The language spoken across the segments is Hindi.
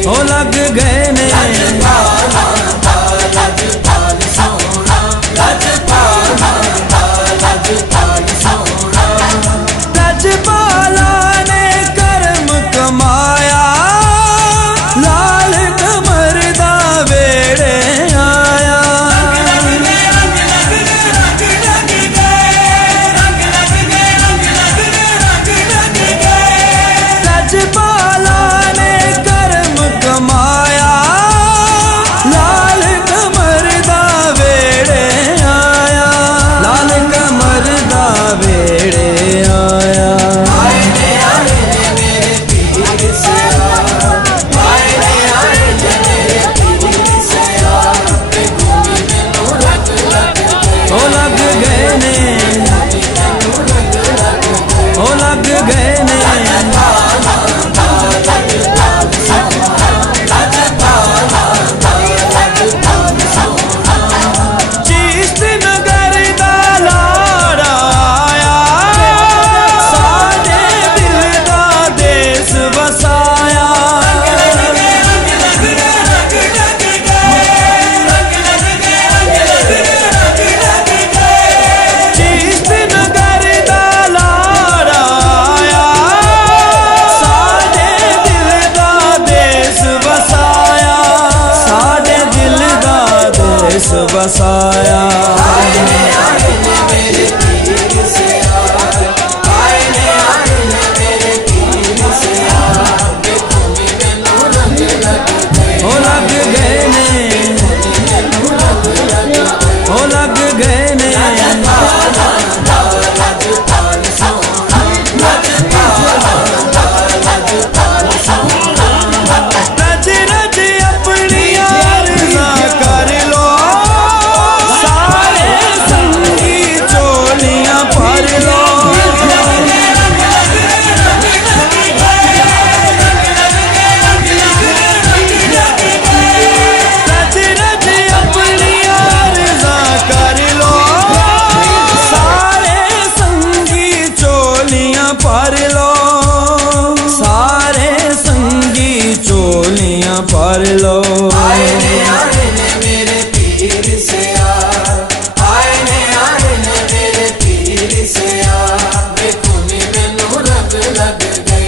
ओ लग गए ने लजपाला ने कर्म कमाया लाल कमर दा वेड़े आया। लजपाला ने कर्म कमाया लाल कमर दा वेड़े आया। लाल कमर दा वेड़े आया। ओ लग गए ने ओ लग गए ने चिश्त नगर दा लाड़ा आया साडे दिल दा देश वसाया। चिश्त नगर दा लाड़ा आया साडे दिल दा देश वसाया। साडे दिल दा देश वसाया। ओ लग गए ने ओ लग गए ने रज रज अपनी आरज़ा कर लो सारे संगी चोलियां भर लो। रज रज अपनी आरज़ा कर लो सारे संगी चोलियां भर लो। सारे संगी चोलियां भर लो।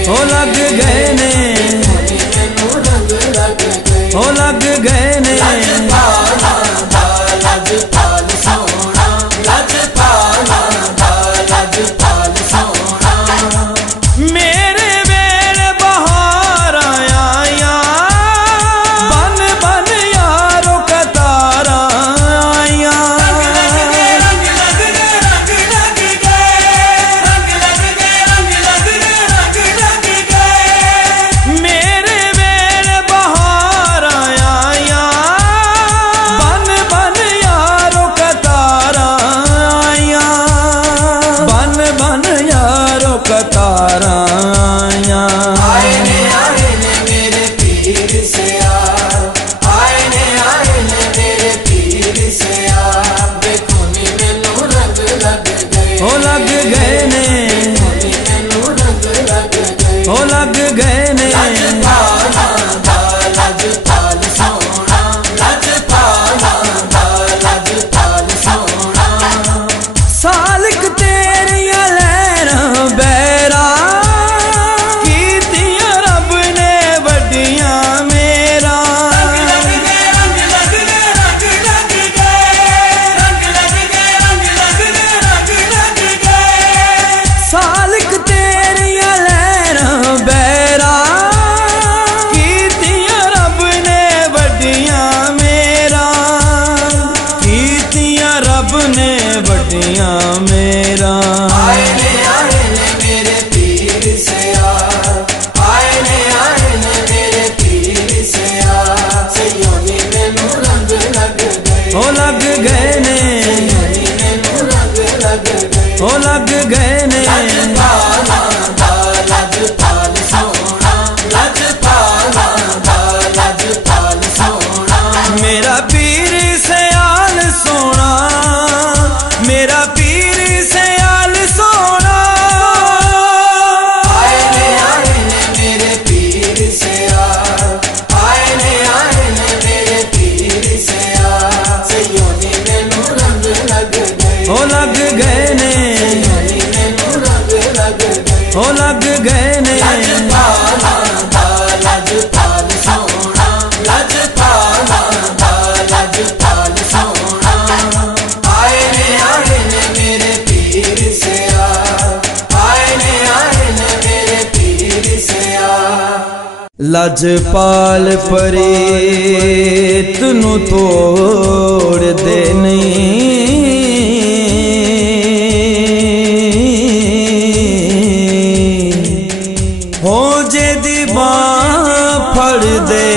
ओ लग गए ने ओ लग गए ने मेरे वेले बहार आया बन बन यारो कतारा आया। मेरे वेले बहार आया बन बन यारो कतारा आया। बन बन यारो कतारा आया। ओ लग गए ने ओ लग गए ने सालिक तेरिया लैना बैरा कीतियां रब ने वड्डियां मेरा। लजपाल परेत नु तोड़ दे नहीं हो जे दी बां फड़ दे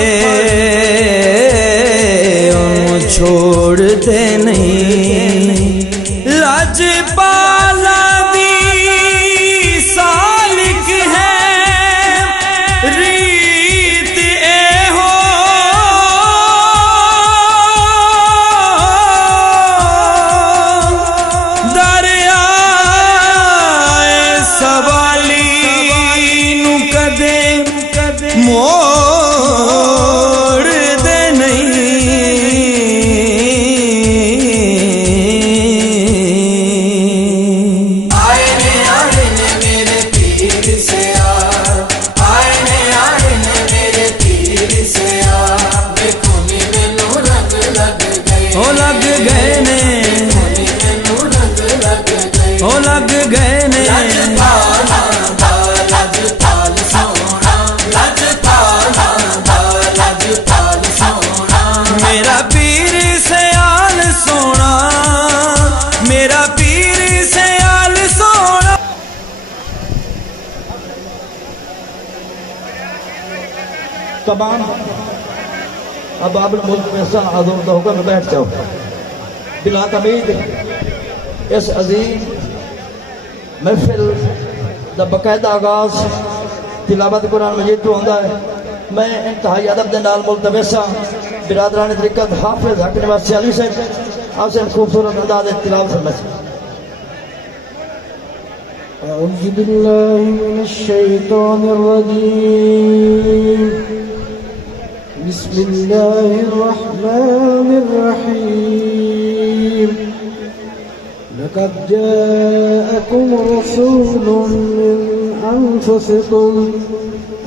छोड़ दे नहीं लजपाला दी सालिक है रीत ए हो दरिया सवाली नू कदे मोड़ दे नहीं लग गए ने मेरा पीर सयाल सोना मेरा पीर सयाल सोना। तमाम अब बाबुल मुल्क में सन आज़म का हुक्म बैठ जाओ बिला तमीद इस अजीम महफिल का बकायदा आगाज तिलावत कुरान मजीद तो होता है। मैं इंतहाई अदब के नाल मुलतमसा बिरादरान तरीक़त हाफिज हक निवास सियाली से आपसे खूबसूरत अंदाज तिलावत फरमाइए। अऊज़ु बिल्लाहि मिनश शैतानिर रजीम बिस्मिल्लाहिर रहमानिर रहीम लक़द जाअकुम रसूलुम मिन अनफुसिकुम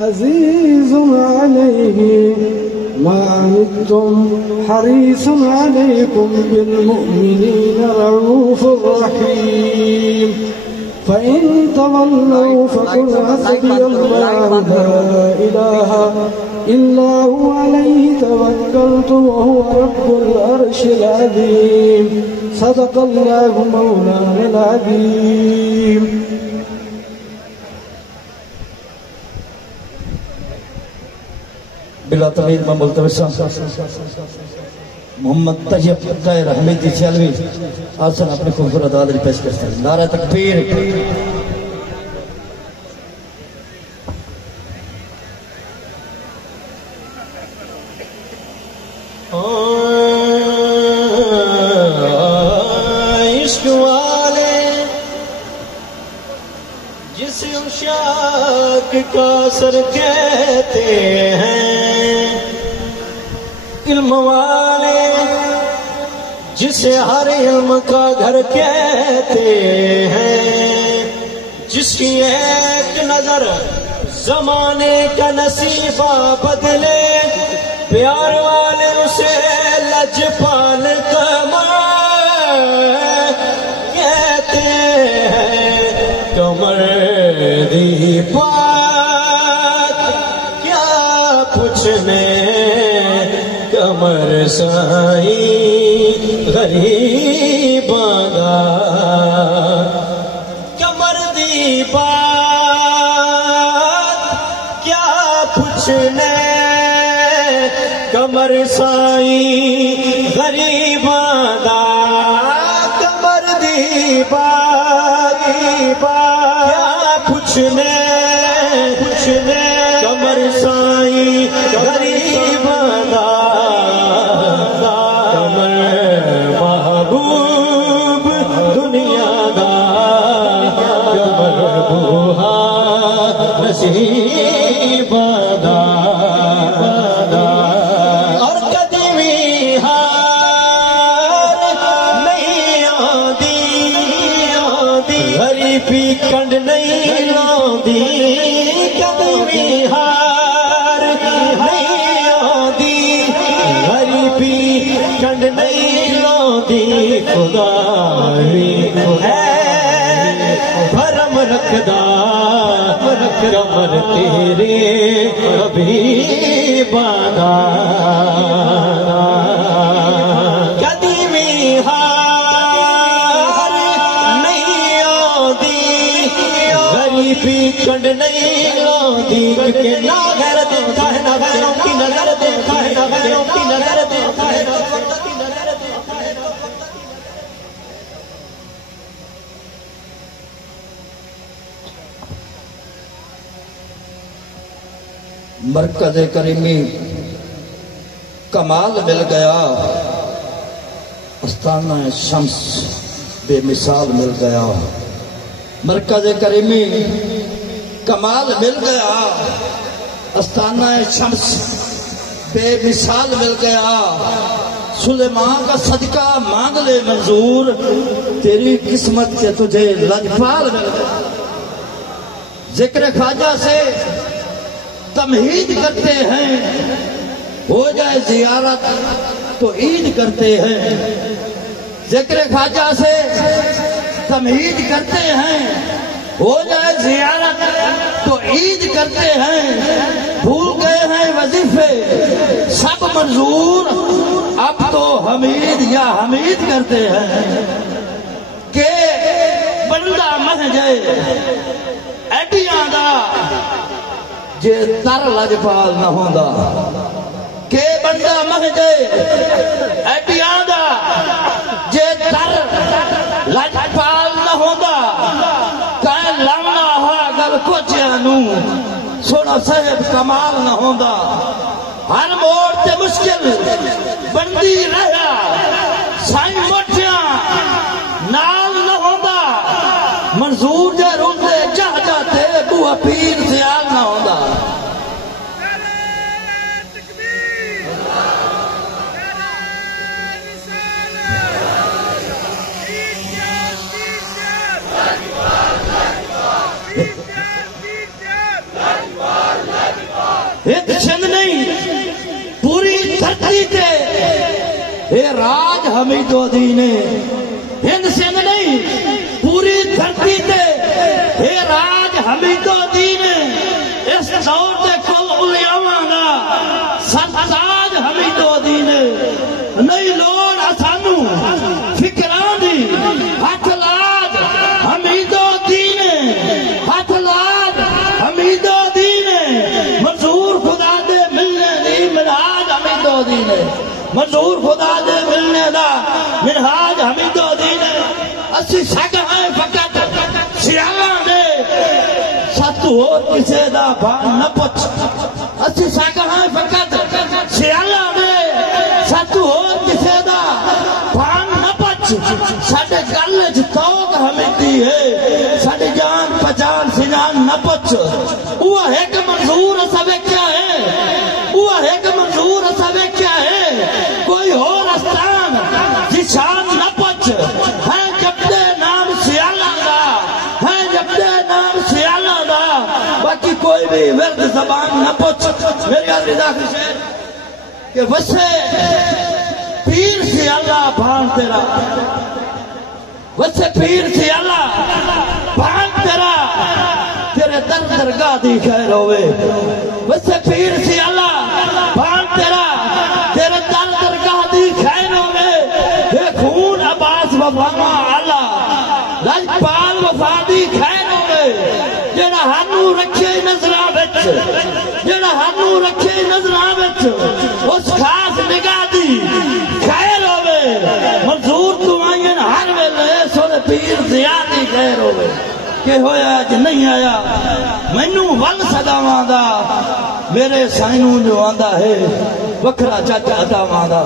अज़ीज़ुन अलैहि मा अनित्तुम हरीसुन अलैकुम बिल मुअमिनीना रऊफ़ुर रहीम फ़इन तवल्लौ फ़क़ुल हस्बियल्लाहु ला इलाहा इल्ला हुवा अलैहि तवक्कलतु व हुवा रब्बुल अर्शिल अज़ीम सदक़ल्लाहु मौलानाल अज़ीम। बिला तमीद में मुल्तमसा मोहम्मद तैयब ताहिर हमीदी सियालवी आसन अपनी खूबसूरत आदरी पेश करते हैं। नारा तकबीर। इश्क वाले जिसे उशाक का सर कहते हैं, इल्म वाले जिसे हर इल्म का घर कहते हैं, जिसकी एक नजर जमाने का नसीबा बदले, प्यार वाले उसे लजपाल कमर कहते हैं। कमर दी बात क्या पूछने, कमर साई गरीबाना, कमर दी बात क्या पूछने, कमर साई गरीबाना, कमर दी बात क्या पूछने, कमर साई गरीबाना, कमर महबूब दुनिया दा, कमर बूहा नसीबाना, और कदमी हार नहीं आंदी, गरीबी कंड नहीं लांदी, कदमी हार नहीं आंदी, गरीबी कंड नहीं लांदी, खुदा है भरम रखदा कमर तेरे कभी बना कदीमी हार नहीं आदी गरीबी कंड नहीं लादी के ना घर देखा है ना घरों की नजर देखा है ना घरों की नजर देखा है ना वक्त की नजर देखा है ना मरकज़ करीमी कमाल मिल गया, आस्ताना शम्स बेमिसाल मिल गया। मरकज़ करीमी कमाल मिल गया, आस्ताना शम्स बेमिसाल मिल गया। सुलेमान का सदका मांग ले मंजूर, तेरी किस्मत से तुझे लजपाल मिल गया। जिक्र ख्वाजा से तमहीद करते हैं, हो जाए जियारत तो ईद करते हैं। जिक्र ख्वाजा से तमहीद करते हैं, हो जाए जियारत तो ईद करते हैं। भूल गए हैं वजीफे सब मंजूर, अब तो हमीद या हमीद करते हैं। के बंदा मह जाए एडियां दा जे तर लजपाल न होंदा, के बंदा मह जाए एडियां दा जे तर लजपाल न होंदा। कह लावना हा गल कोचियां नू सोना साहिब कमाल न होंदा। हर मोड़ ते मुश्किल बनदी रहा, साईं मोटियां नाल न होंदा। मंजूर जे रुंदे जहाजा ते बुआ पीर सियाल न होंदा। एक सिंध नहीं पूरी धरती ते ये राज हमीदो दी ने। हिंद सिंध नहीं पूरी धरती ते ये राज हमीदो दी ने। इस दौर के कुल उलियावां दा सरताज हमीदो दी ने। नहीं लोड़ सानू फिक्रां दी, हथ लाज हमीदो दी ने। हथ लाज हमीदो दी ने। मंजूर खुदा दे मिलने दी मिनहाज हमीदो दी ने। मंजूर खुदा दे मिलने दा मिनहाज हमीदो दी ने। असी सग हैं फकत सियालां दे, सत होर किसे दा भान न पुछ। असी सग हैं फकत सियालां दे, सत होर किसे दा भान न पुछ। साडे गल च तौक हमीदी है, साडी जान पहचान सिनान न पुछ। वो एक मंजूर असा वेख्या है, वो एक मंजूर असा वेख्या है। कोई और आस्थान जिशान न पुछ। है जपदे नाम सियालां दा, है जपदे नाम सियालां दा। बाकी कोई भी विरद जबान न पुछ। मेरी रिजा शेर के वसे पीर सियाला भान तेरा, वसे पीर सियाला भान तेरा। तेरे दर दरगाह दी खैर होवे, वसे पीर सियाला भान तेरा। तेरे दर दरगाह दी खैर होवे। ये खून अब्बास वफावा आला लजपाल वफा दी खैर होवे। जेड़ा हानू रखे नजरां विच, जेड़ा हानू रखे नजरां विच, उस खास निगाह दी खैर होवे। मंजूर तू आईन हर वेले सोने पीर ज़िया दी खैर होवे। के होया ज नहीं आया मैनू वल सदावां दा, मेरे साईनू जो आंदा है वखरा चाचा अदावां दा।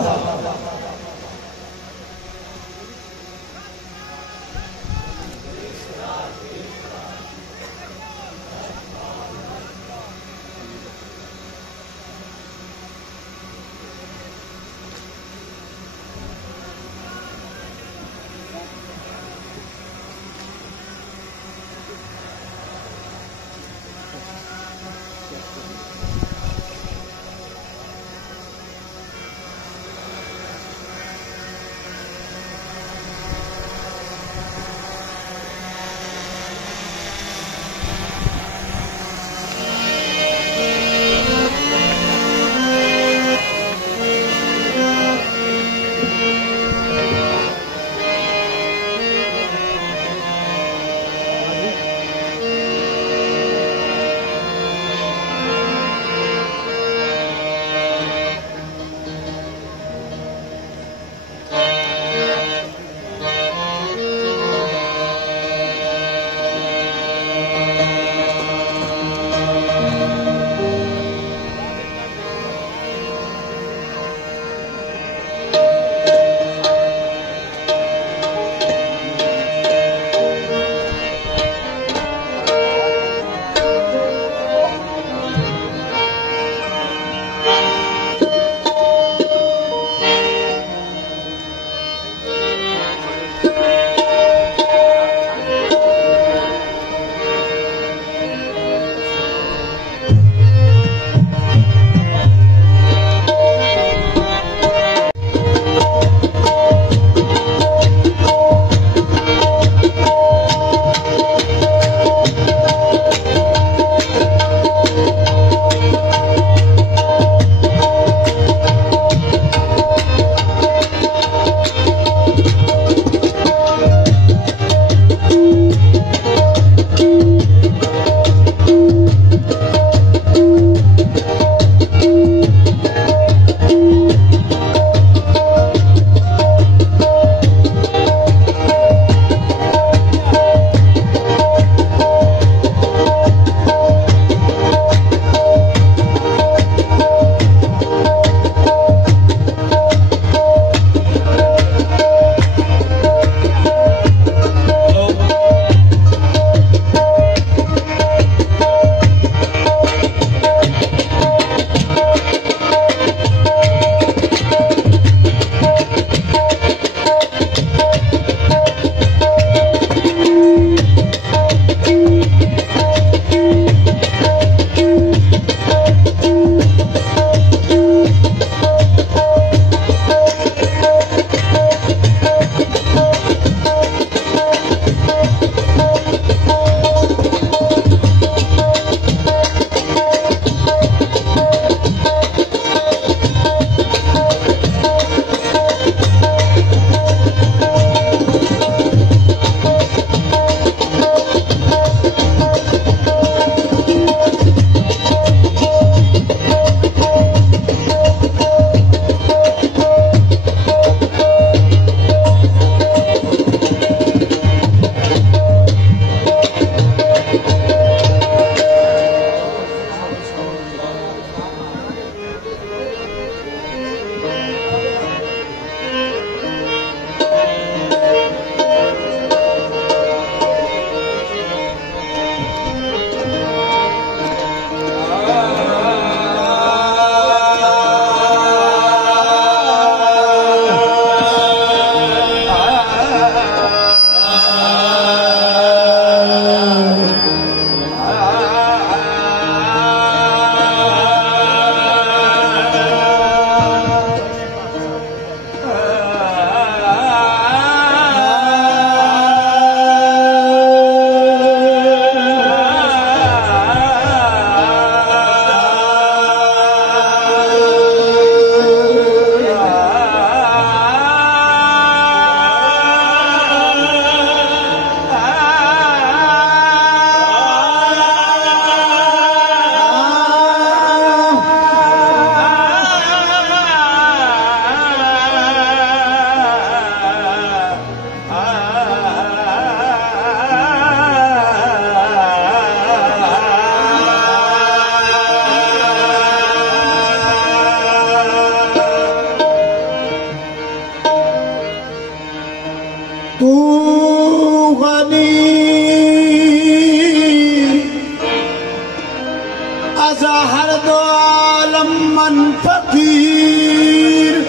फकीर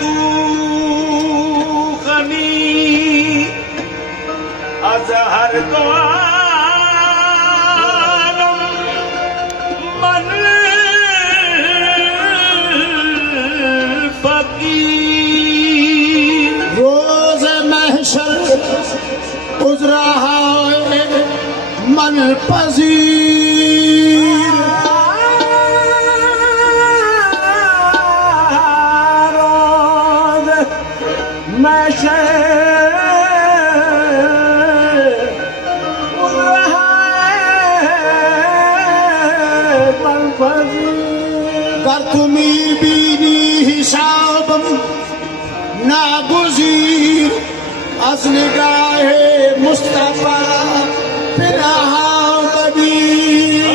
तू गनी अज हर तो आलम मन फकीर रोज महशर उजरा है मन पजीर रोज कर तुमी बीनी हिसाब नागुजीर अज निगाहे मुस्तफा पिराहा कबीर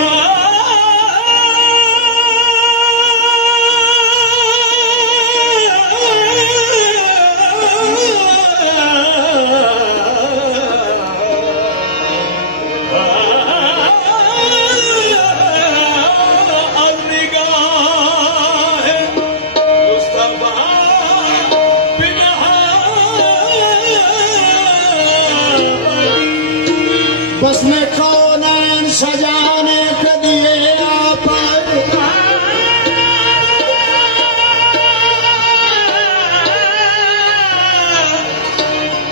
बस में कौन सजाने के लिए आप आए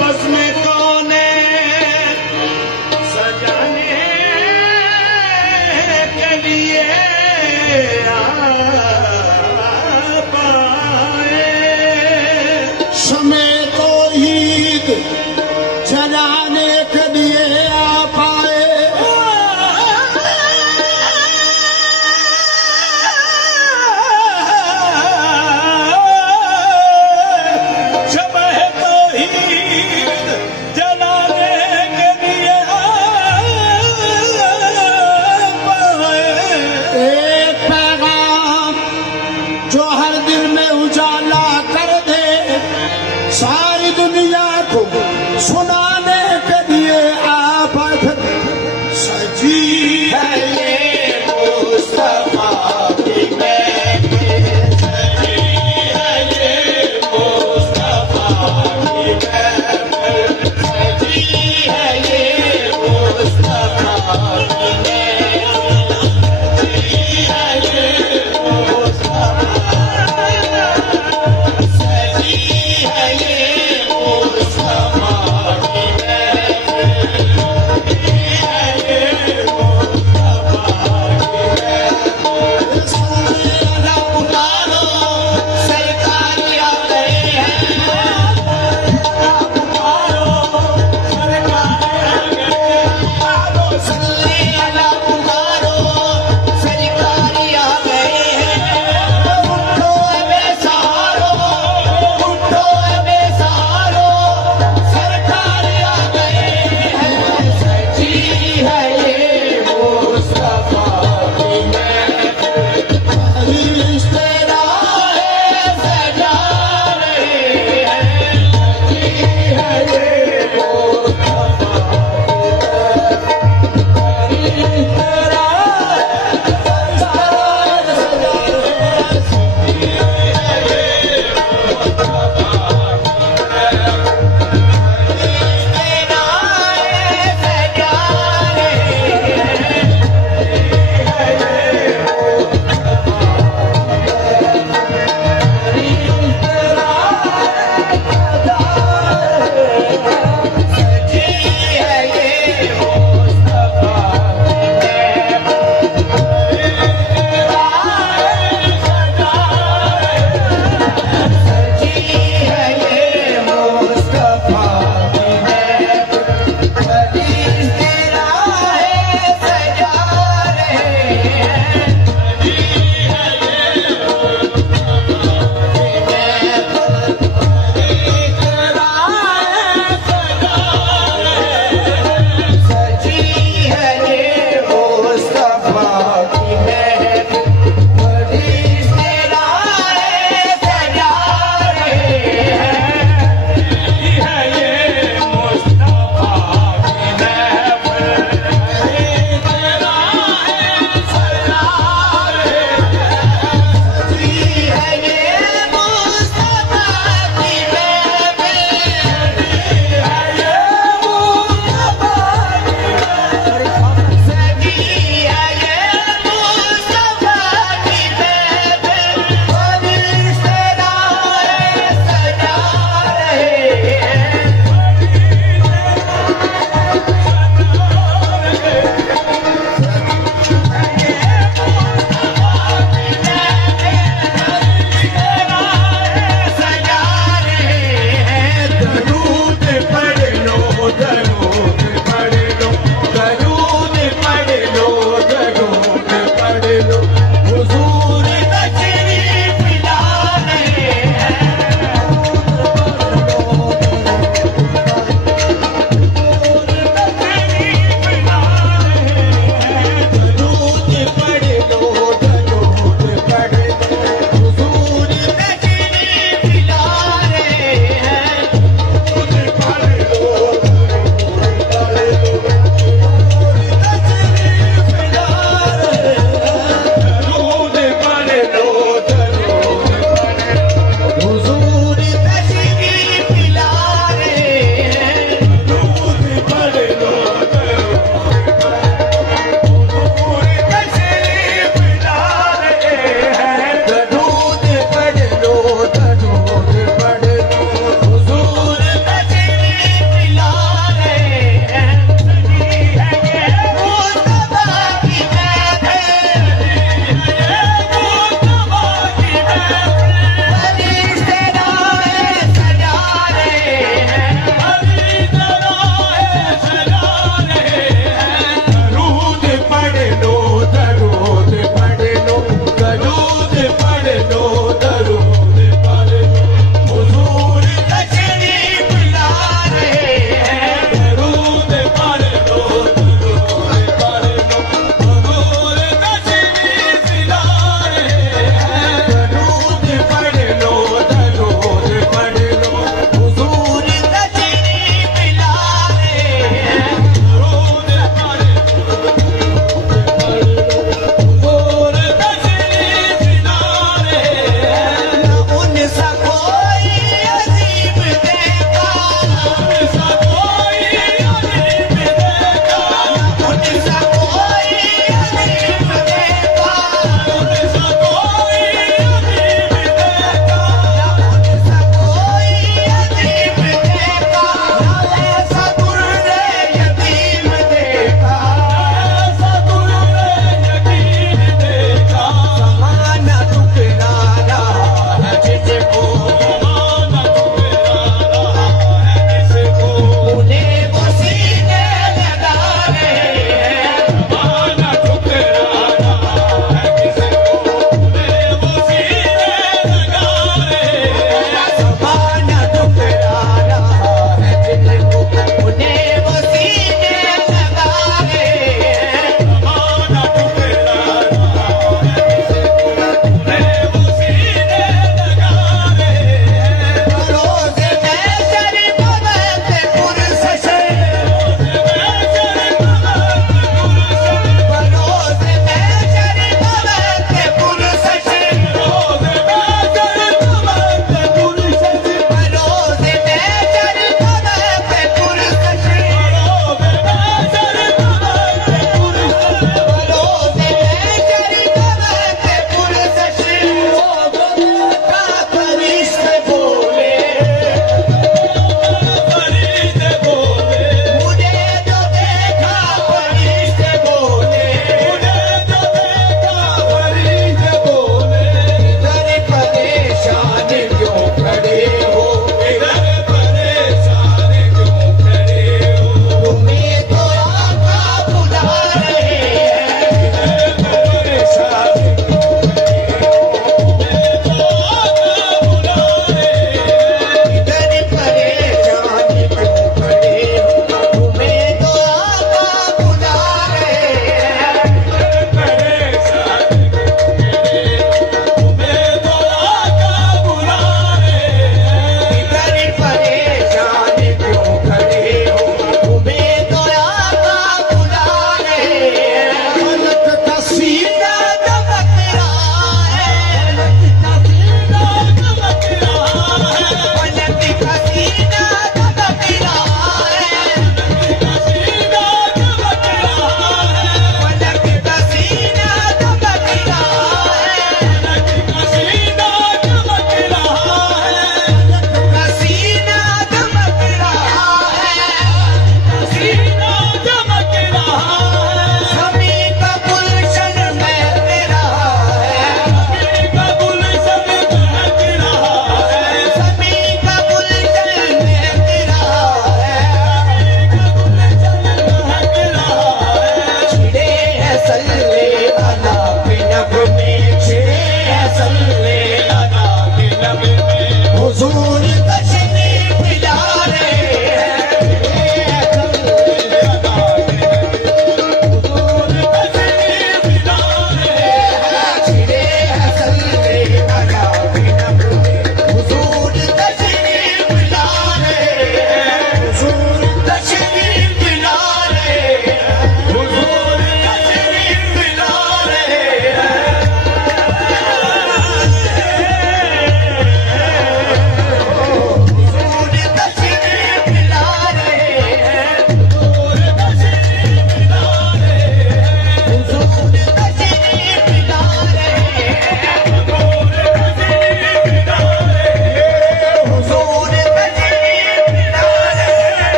बस में कौन सजाने के लिए आप आए समय तो ईद जलाने के लिए आप आए जब है तो ईद जलाने के लिए आप आए एक पैगाम जो हर दिल में उजाला कर दे सारी दुनिया को सुनाने के लिए आप सजी है ये मुस्तफा की महफिल सजी है ये मुस्तफा की महफिल सजी है ये मुस्तफा की महफिल सजी है ये मुस्तफा सजी है ये मुस्तफा की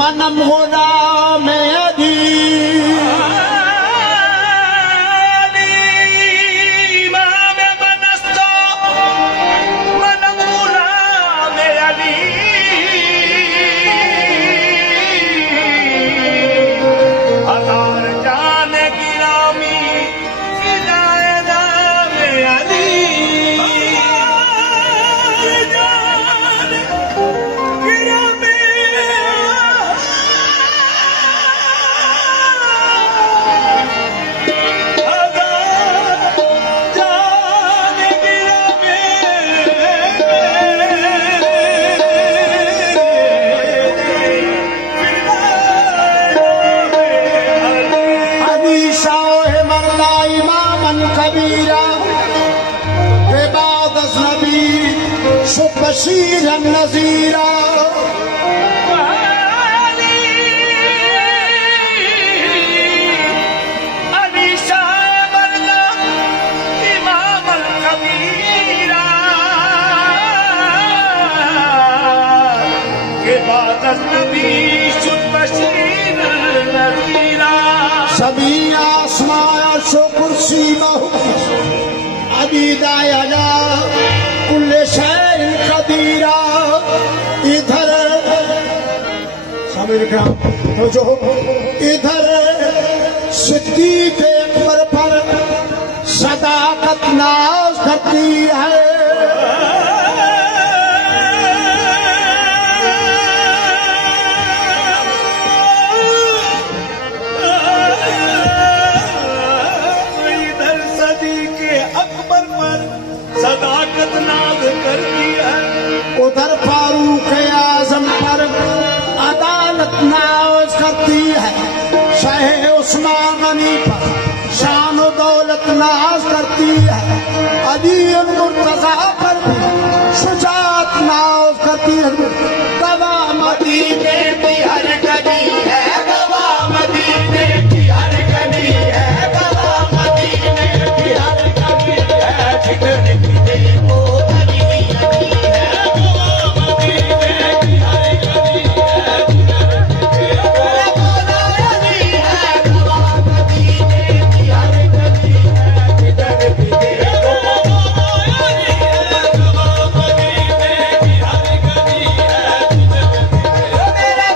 मनम गुलाम अली बशीरा नज़ीरा अली शाह वरना इमाम अल कबीरा के बाद नबी शुद्ध बशीर नज़ीरा सभी आसमां शो कुर्सी महू अली दाया कुल शैर कबीरा इधर समीर ग्राम तो जो इधर सिद्दीक़ अकबर पर सदाकत नाज करती है इधर सिद्दीक़ अकबर पर सदाकत नाज करती है उधर फारूक आजम पर अदालत नाज करती है शाह उस्मान गनी पर शान दौलत नाज करती है अली मुर्तजा पर भी शुजात नाज करती है गवाह मदीने की हर गली है गवाह मदीने की हर गली है गवाह मदीने की हर गली है जितने भी देखो अली अली है गवाह मदीने की हर गली है बोला अली है गवाह मदीने की हर गली है जितने भी देखो अली है गवाह मदीने की हर गली है मेरा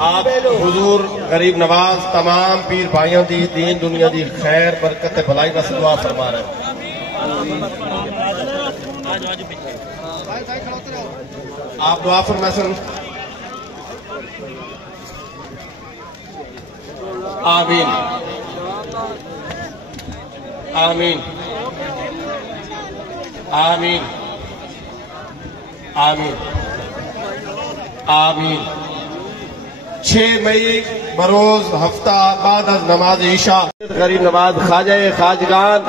आप हुजूर गरीब नवाज तमाम पीर भाइयों की दीन दुनिया की खैर बरकत भलाई बस दुआ फरमा रहे। आप दुआ फरमाए सन। आमीन आमीन आमीन आमीन आमीन। 6 मई बरोज हफ्ता बाद अज नमाज ईशा गरीब नवाज ख्वाजा खाजगान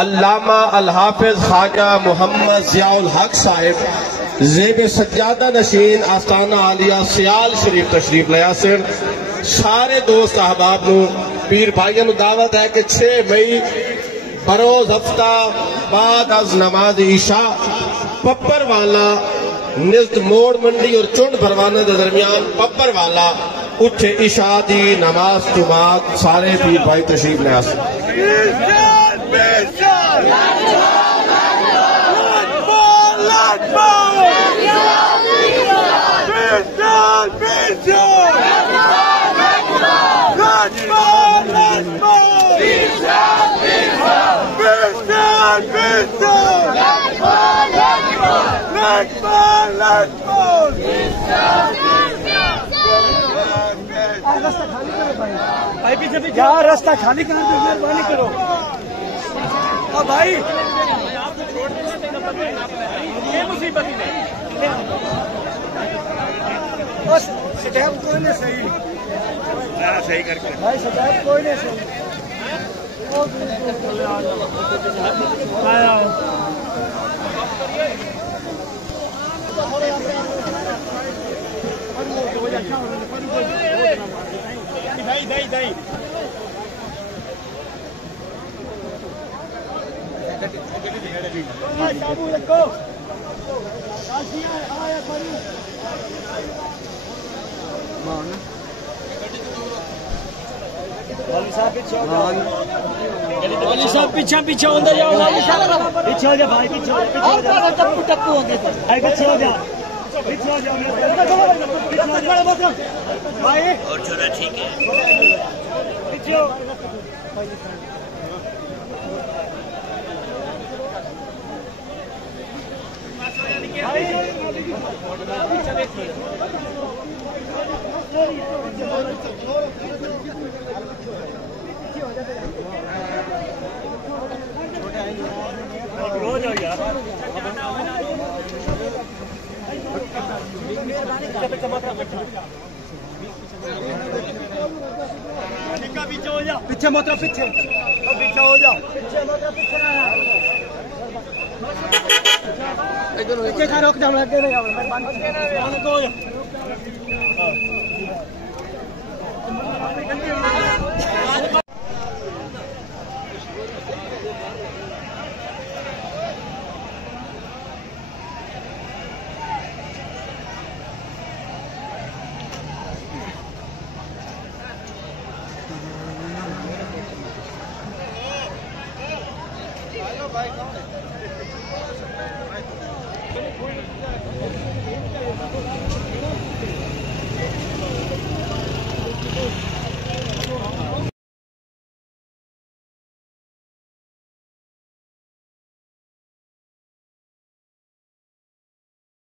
अल्लामा अल हाफिज ख्वाजा मोहम्मद जियाउल हक साहिब ज़ेब सज्जादा नशीन आस्ताना आलिया सियाल शरीफ तशरीफ लिया सिर। सारे दोस्त अहबाब नू पीर भाइयों नू दावत है कि 6 मई बरोज हफ्ता बाद अज नमाज ईशा पप्पर वाला निज़्द मोड़ मंडी और चुंड भरवाने के दरमियान पप्पर वाला उठे ईशा दी नमाज तो बाद सारे पीर भाई तशरीफ ले भाई पीछे भी क्या रास्ता खाली कर दो, मेहरबानी करो। और भाई ये मुसीबत ही नहीं, बस सजाब कोई नहीं सही, सही करके भाई सजाब कोई नहीं सही। दाई साहब पीछे पीछे होते जाओ, पीछे हो जा भाई, पीछे हो जा, टप्पू टप्पू हो गए, पीछे हो जा, पीछे हो जा भाई, और छोरा ठीक है पीछे हो। रोज हो यार पीछे हो जा, पीछे मत पीछे पीछे हो जा, पीछे खा रोक जाओ लगे भाई।